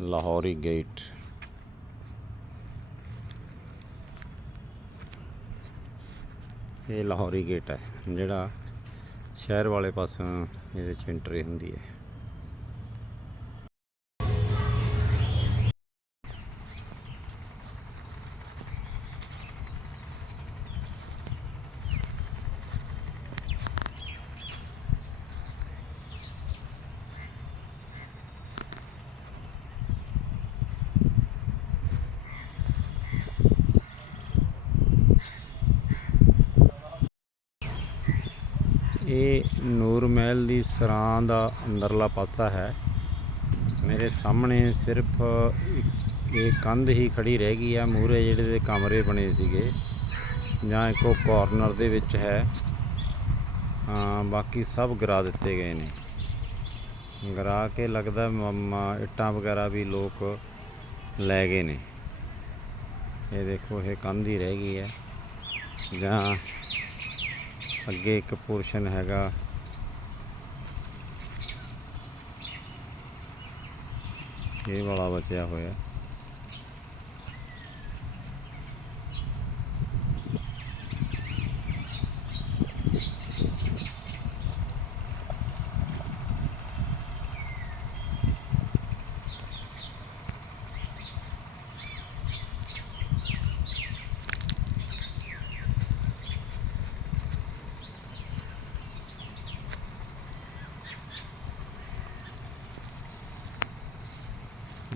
Lahori gate. ਇਹ Lahori gate ਹੈ, ਜਿਹੜਾ ਸ਼ਹਿਰ ਵਾਲੇ ਪਾਸੋਂ ਇਹਦੇ ਚ ਐਂਟਰੀ ਹੁੰਦੀ ਹੈ। ਇਹ ਨੂਰ ਮਹਿਲ ਦੀ ਸਰਾਂ ਦਾ ਅੰਦਰਲਾ ਪਾਸਾ ਹੈ। ਮੇਰੇ ਸਾਹਮਣੇ ਸਿਰਫ ਇਹ ਕੰਧ ਹੀ ਖੜੀ ਰਹਿ ਗਈ ਆ ਮੂਰੇ ਜਿਹੜੇ ਦੇ ਕਮਰੇ ਬਣੇ ਸੀਗੇ, ਜਾਂ ਇੱਕ ਉਹ ਕਾਰਨਰ ਦੇ ਵਿੱਚ ਹੈ। ਹਾਂ, ਬਾਕੀ ਸਭ ਗਰਾ ਦਿੱਤੇ ਗਏ ਨੇ। ਗਰਾ ਕੇ ਲੱਗਦਾ ਇੱਟਾਂ ਵਗੈਰਾ ਵੀ ਲੋਕ ਲੈ ਗਏ ਨੇ। ਇਹ ਦੇਖੋ, ਇਹ ਕੰਧ ਹੀ ਰਹਿ ਗਈ ਹੈ। ਜਾਂ ਅੱਗੇ ਇੱਕ ਪੋਰਸ਼ਨ ਹੈਗਾ। ਇਹ ਵਾਲਾ ਬਚਿਆ ਹੋਇਆ।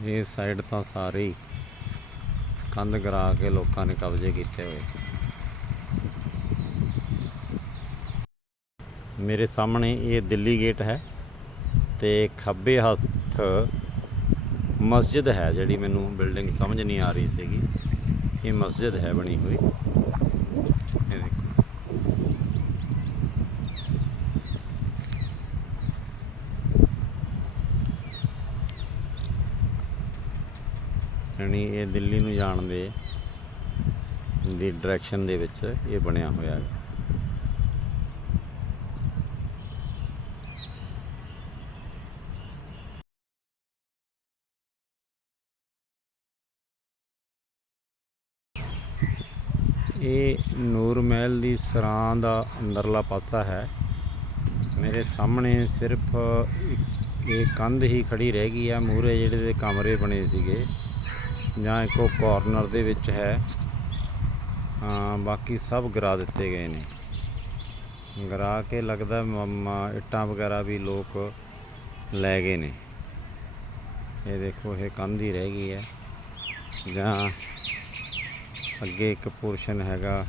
ਇਹ ਸਾਈਡ ਤਾਂ ਸਾਰੀ ਕੰਧ ਗਰਾ ਕੇ ਲੋਕਾਂ ਨੇ ਕਬਜ਼ੇ ਕੀਤੇ ਹੋਏ। ਮੇਰੇ ਸਾਹਮਣੇ ਇਹ ਦਿੱਲੀ ਗੇਟ ਹੈ ਤੇ ਖੱਬੇ ਹੱਥ ਮਸਜਿਦ ਹੈ ਜਿਹੜੀ ਮੈਨੂੰ ਬਿਲਡਿੰਗ ਸਮਝ ਨਹੀਂ ਆ ਰਹੀ ਸੀਗੀ। ਇਹ ਮਸਜਿਦ ਹੈ ਬਣੀ ਹੋਈ ਇਹ ਦੇਖੋ ਯਾਨੀ ਇਹ ਦਿੱਲੀ ਨੂੰ ਜਾਣ ਦੇ, ਦੀ ਡਾਇਰੈਕਸ਼ਨ ਦੇ ਵਿੱਚ ਇਹ ਬਣਿਆ ਹੋਇਆ ਹੈ। ਇਹ ਨੂਰ ਮਹਿਲ ਦੀ ਸਰਾਂ ਦਾ ਅੰਦਰਲਾ ਪਾਸਾ ਹੈ। ਮੇਰੇ ਸਾਹਮਣੇ ਸਿਰਫ ਇਹ ਕੰਧ ਹੀ ਖੜੀ ਰਹਿ ਗਈ ਆ ਮੂਰੇ ਜਿਹੜੇ ਦੇ ਕਮਰੇ ਬਣੇ ਸੀਗੇ। ਜਾਂ ਇੱਕ ਉਹ ਕਾਰਨਰ ਦੇ ਵਿੱਚ ਹੈ। ਬਾਕੀ ਸਭ ਗਰਾ ਦਿੱਤੇ ਗਏ ਨੇ। ਗਰਾ ਕੇ ਲੱਗਦਾ ਮ- ਮ- ਇੱਟਾਂ ਵਗੈਰਾ ਵੀ ਲੋਕ ਲੈ ਗਏ ਨੇ। ਇਹ ਦੇਖੋ, ਇਹ ਕੰਧ ਹੀ ਰਹਿ ਗਈ ਹੈ। ਜਾਂ ਅੱਗੇ ਇੱਕ ਪੋਰਸ਼ਨ ਹੈਗਾ।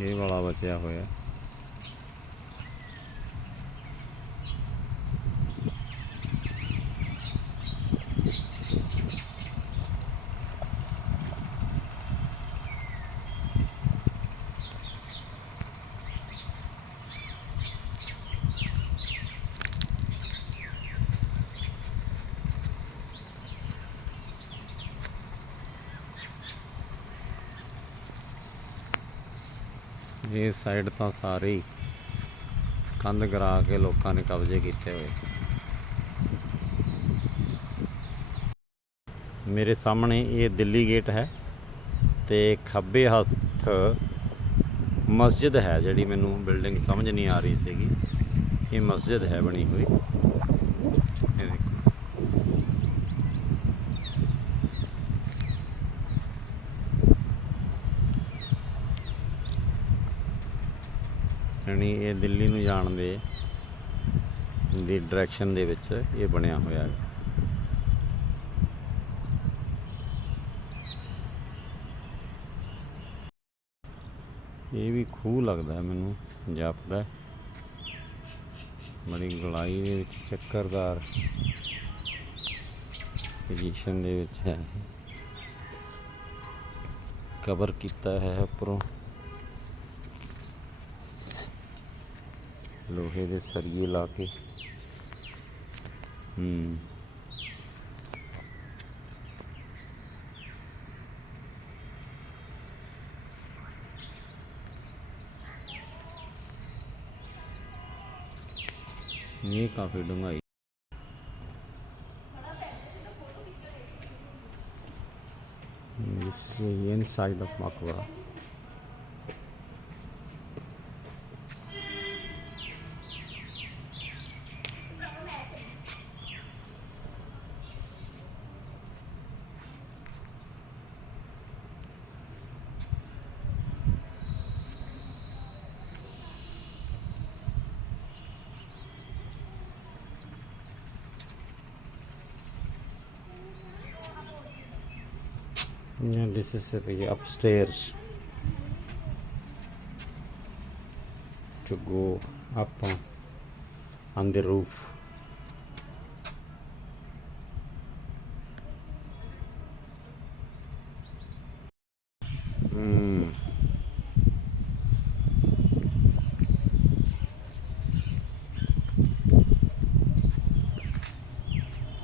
ਇਹ ਵਾਲਾ ਬਚਿਆ ਹੋਇਆ। ਇਹ ਸਾਈਡ ਤਾਂ ਸਾਰੇ ਕੰਧ ਗਰਾ ਕੇ ਲੋਕਾਂ ਨੇ ਕਬਜ਼ੇ ਕੀਤੇ ਹੋਏ। ਮੇਰੇ ਸਾਹਮਣੇ ਇਹ ਦਿੱਲੀ ਗੇਟ ਹੈ ਤੇ ਖੱਬੇ ਹੱਥ ਮਸਜਿਦ ਹੈ ਜਿਹੜੀ ਮੈਨੂੰ ਬਿਲਡਿੰਗ ਸਮਝ ਨਹੀਂ ਆ ਰਹੀ ਸੀਗੀ। ਇਹ ਮਸਜਿਦ ਹੈ ਬਣੀ ਹੋਈ। ਇਹ ਦੇਖੋ। ਯਾਨੀ ਇਹ ਦਿੱਲੀ ਨੂੰ ਜਾਣ ਦੇ, ਦੀ ਡਾਇਰੈਕਸ਼ਨ ਦੇ ਵਿੱਚ ਇਹ ਬਣਿਆ ਹੋਇਆ ਹੈ। ਇਹ ਵੀ ਖੂਹ ਲੱਗਦਾ ਮੈਨੂੰ, ਜਾਪਦਾ ਬੜੀ ਗਲਾਈ ਦੇ ਵਿੱਚ, ਚੱਕਰਦਾਰ ਪੋਜੀਸ਼ਨ ਦੇ ਵਿੱਚ ਹੈ। ਕਵਰ ਕੀਤਾ ਹੈ ਉੱਪਰੋਂ। ਲੋਹੇ ਦੇ ਸਰੀਏ ਲਾ ਕੇ ਹੂੰ ਇਹ ਕਾਫੀ ਡੂੰਘਾਈ This is the inside of Makwa. Yeah, this is uh, the upstairs to go up uh, on the roof. Mm.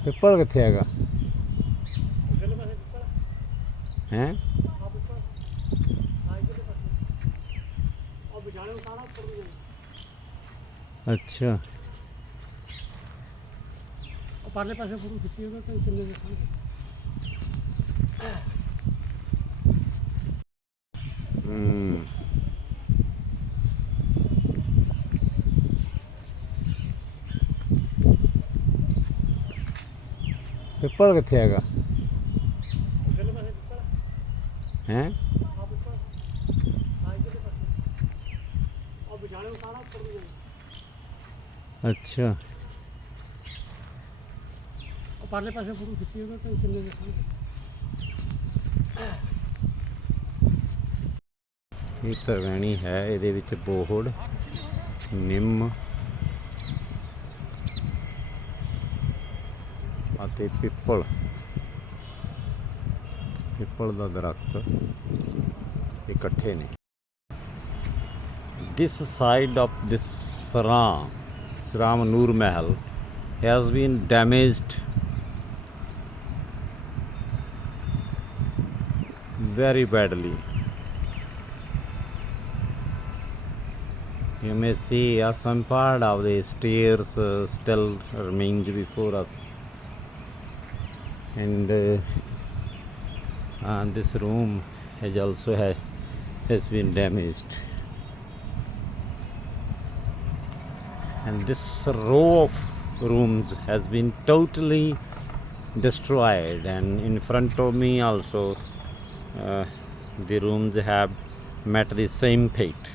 Paper किथे ਹੈ? ਅੱਛਾ। ਪਰਲੇ ਪਾਸੇ ਫੋਟੋ ਖਿੱਚੀ ਹੋਵੇ ਤਾਂ ਕਿੰਨੇ ਦੇਖਾਂ ਹੂੰ। ਪਿੱਪਲ ਕਿੱਥੇ ਹੈਗਾ ਪਰਲੇ ਪਾਸੇ ਪਿੱਪਲ ਹੈ ਆ ਪਿੱਪਲ ਆ ਇਧਰਲੇ ਪਾਸੇ ਆ ਵਿਚਾਲੇ ਉਤਾਰਾ ਉੱਪਰ ਨੂੰ ਜਾਣਾ ਅੱਛਾ। ਉਹ ਪਰਲੇ ਪਾਸੇ ਫੋਟੋ ਖਿੱਚੀ ਹੋਵੇ ਤਾਂ ਕਿੰਨੇ ਦੇਖਾਂ ਇਹ ਤਰਵੈਣੀ ਹੈ ਇਹਦੇ ਵਿੱਚ ਬੋਹੜ ਨਿੰਮ ਅਤੇ ਪਿੱਪਲ। ਪਿੱਪਲ ਦਾ ਦਰਖਤ ਇਕੱਠੇ ਨੇ this side of this Saram, Saram Noor Mahal, has been damaged very badly. You may see uh, some part of the stairs uh, still remains before us, and uh, uh, this room has also ha- has been damaged. and this row of rooms has been totally destroyed and in front of me also uh, the rooms have met the same fate